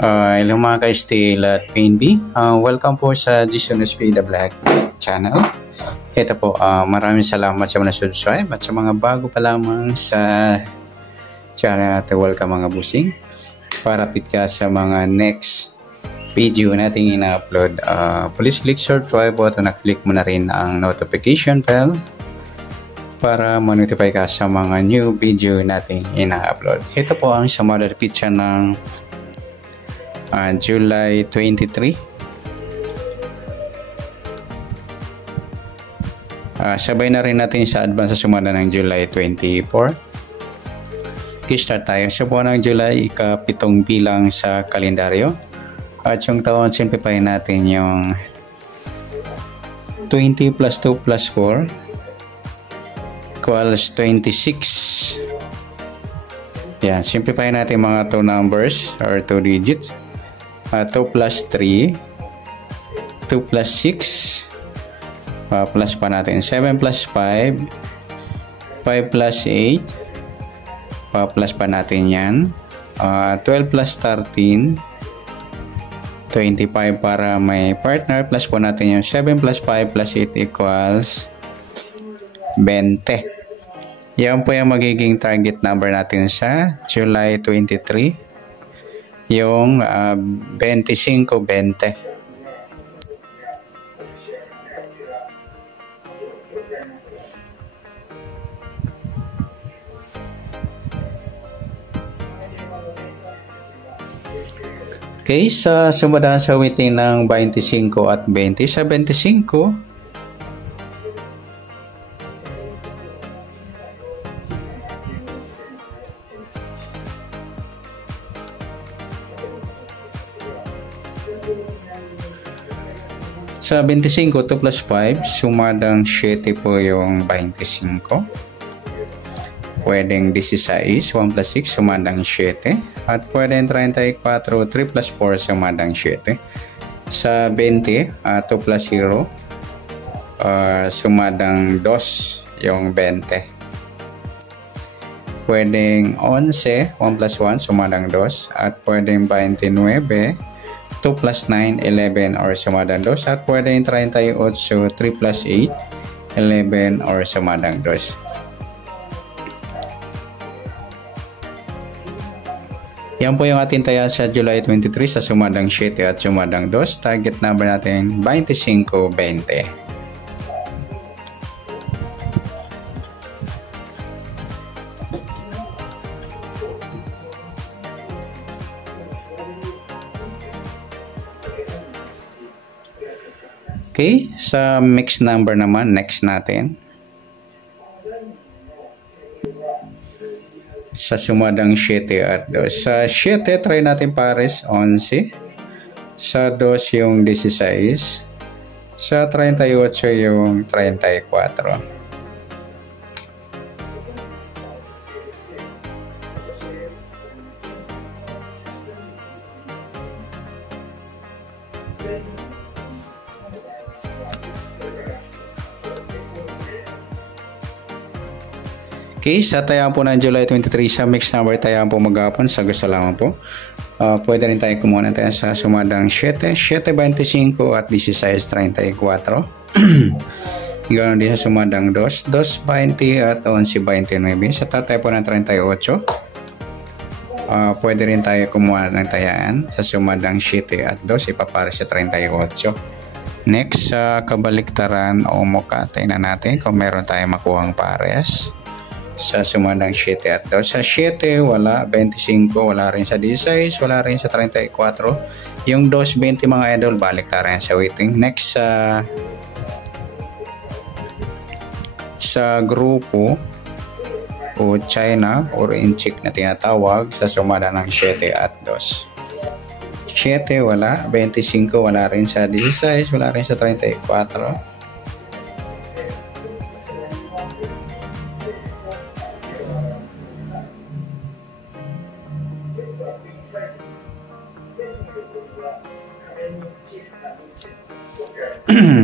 Hello mga ka-steel at PNB. Welcome po sa Jason SP The Black channel. Ito po, maraming salamat sa mga subscribe at sa mga bago pa lamang sa channel natin. Welcome mga busing. Para pit ka sa mga next video natin ina-upload. Please click subscribe button at click mo na rin ang notification bell para ma-notify ka sa mga new video natin ina-upload. Ito po ang sa model picture ng July 23. Sabay na rin natin sa advance sa sumada ng July 24. Start tayo sa buwan ng July, ika-7 bilang sa kalendaryo. At yung taon, simplify natin yung 20 plus 2 plus 4 equals 26. Yan, simplify natin mga 2 numbers or 2 digits. 2 plus 3, 2 plus 6, plus pa natin 7 plus 5, 5 plus 8, plus pa natin yan, 12 plus 13, 25 para may partner, plus po natin yung 7 plus 5 plus 8 equals 20. Yan po yung magiging target number natin sa July 23. Yung 25-20. Okay, sa sumadahan sa waiting ng 25 at 20. Sa 25, sa 25, 2 plus 5, sumadang 7 po yung 25. Pwedeng 16, 1 plus 6, sumadang 7. At pwedeng 34, 3 plus 4, sumadang 7. Sa 20, 2 plus 0, sumadang 2 yung 20. Pwedeng 11, 1 plus 1, sumadang 2. At pwedeng 29, 2 plus 9, 11 or sumadang 2. At pwedeng 38, 3 plus 8, 11 or sumadang 2. Yan po yung ating taya sa July 23 sa sumadang 7 at sumadang 2. Target number natin 25-20. Okay, sa mixed number naman, next natin. Sa sumadang 7 at 2. Sa 7, try natin pares 11. Sa 2 yung 16. Sa 38 yung 34. Okay, sa tayaan po ng July 23 sa mixed number tayaan po maghapon sa gusto lamang po. Pwede rin tayo kumuha na tayo sa sumadang 7, 7.25 at 16.34. Ganoon din sa sumadang 2, 2.20 at 11.29. Sa tatay po ng 38. Pwede rin tayo kumuha ng tayaan sa sumadang 7 at 2 ipapare sa 38. Next, sa kabaliktaran o muka, tingnan natin kung meron tayong makuhang pares. Sa sumadang 7 at 2. Sa 7, wala. 25, wala rin sa 16, wala rin sa 34. Yung 2.20 mga idol, balik tayo sa waiting. Next, sa grupo o China or inchik na tinatawag sa sumada ng 7 at 2. 7, wala. 25, wala rin sa 16, wala rin sa 34.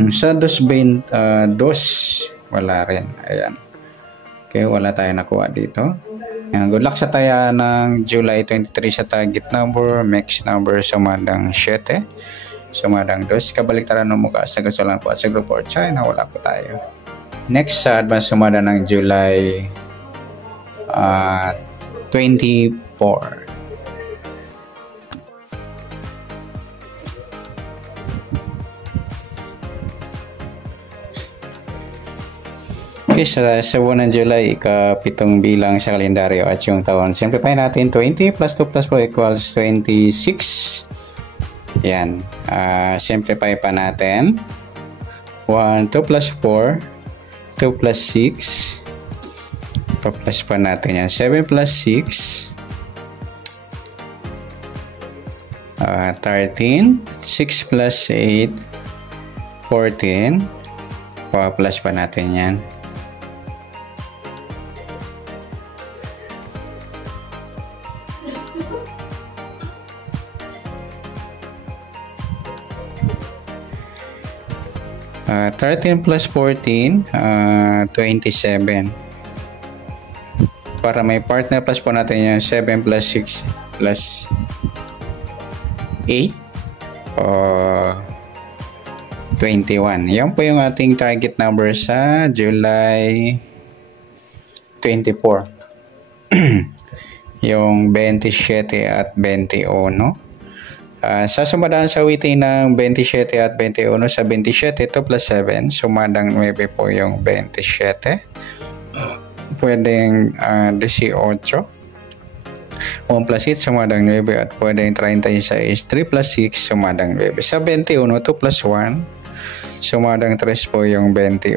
Sa 2, wala rin. Ayan. Okay, wala tayo nakuha dito. Yan, good luck sa taya ng July 23 sa target number, max number sumadang 7, sumadang 2, kabaliktaran ng mukha, sa gusto lang po at sa group or China, wala po tayo. Next sa advance sumada ng July 24. Okay, sa buwan ng July, ika-7 bilang sa kalendaryo at yung taon. Simplify natin, 20 plus 2 plus 4 equals 26. Yan. Simplify pa natin. 1, 2 plus 4, 2 plus 6. Pa-plus pa natin yan. 7 plus 6. 13. 6 plus 8. 14. Pa-plus pa natin yan. Uh, 13 plus 14, 27. Para may partner plus po natin yung 7 plus 6 plus 8 21. Yan po yung ating target number sa July 24. Yung 27 at 21. Sa sumadaan sa waiting ng 27 at 21, sa 27 2 plus 7, sumadang 9 po yung 27. Pwedeng 18. 1 plus 8 sumadang 9 at pwedeng 36. 3 plus 6 sumadang 9. Sa 21, 2 plus 1, sumadang 3 po yung 21.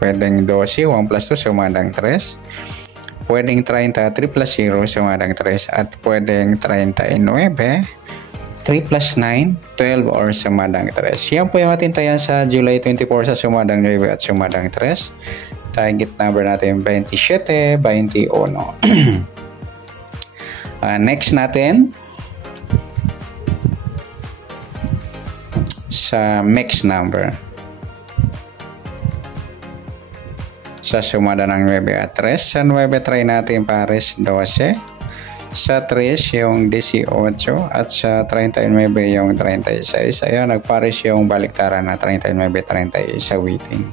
Pwedeng 12, 1 plus 2 sumadang 3. Pwedeng 30, 3 plus 0 sumadang 3. At pwedeng 39, 3 plus 9, 12 or sumadang 3. Yan po yung ating tayan sa July 24 sa sumadang 9 at sumadang 3. Target number natin 27, 21. Next natin sa mix number. Sa sumada ng 9 at 3. Sa 9 try natin pares 12. Sa 3 yung 18 at sa 39 yung 36. Ayan, nagpares yung baliktaran na 39-30 sa waiting.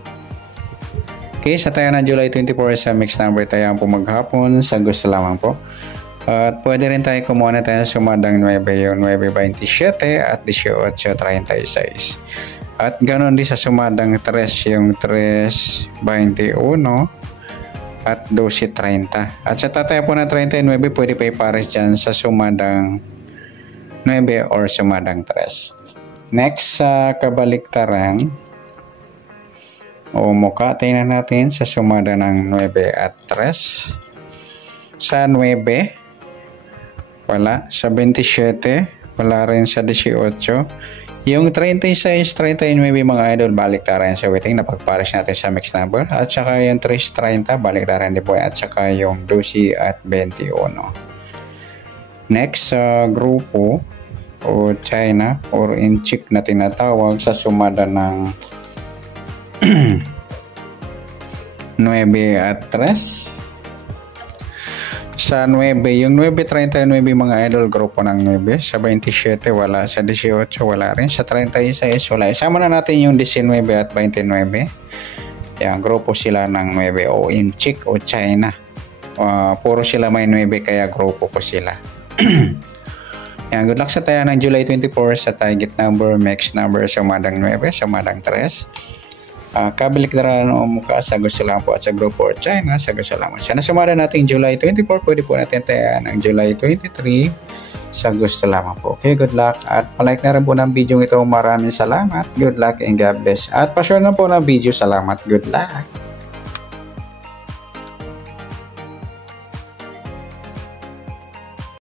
Okay, sa tayo na July 24 sa mix number tayo po maghapon sa gusto lamang po. At pwede rin tayo kumuha na tayo sumadang 9 yung 9-27 at 18-36. At ganoon din sa sumadang 3 yung 3-21 at 12.30. At sa tataya po na 39, pwede pa ipares dyan sa sumadang 9 or sumadang 3. Next sa kabaliktaran o mukha, tingnan natin sa sumada ng 9 at 3. Sa 9, wala. Sa 27, wala rin. Sa 18, yung 36, 39 mga idol, baliktaran sa waiting na pagpares natin sa mix number. At saka yung 3.30, baliktaran din po. At saka yung 12 at 21. Next sa grupo o China or inchik na tinatawag sa sumada ng 9 at 3. Sa 9, yung 9.39 mga idol, grupo ng 9. Sa 27, wala. Sa 18, wala rin. Sa 36, wala. Isama na natin yung 19 at 29. Yan, grupo sila ng 9 o inchik o China. Puro sila may 9 kaya grupo po sila. Yan, good luck sa tayo ng July 24 sa target number, max number, sumadang 9, sumadang 3. Kabaliktaran o mukha sa gusto lang po at sa group or China sa gusto lang. Sana sumada natin July 24, pwede po natin tayo ng July 23 sa gusto lamang po. Okay, good luck at palike na rin po ng video ito. Maraming salamat, good luck and God bless. At pa-share na po ng video. Salamat, good luck.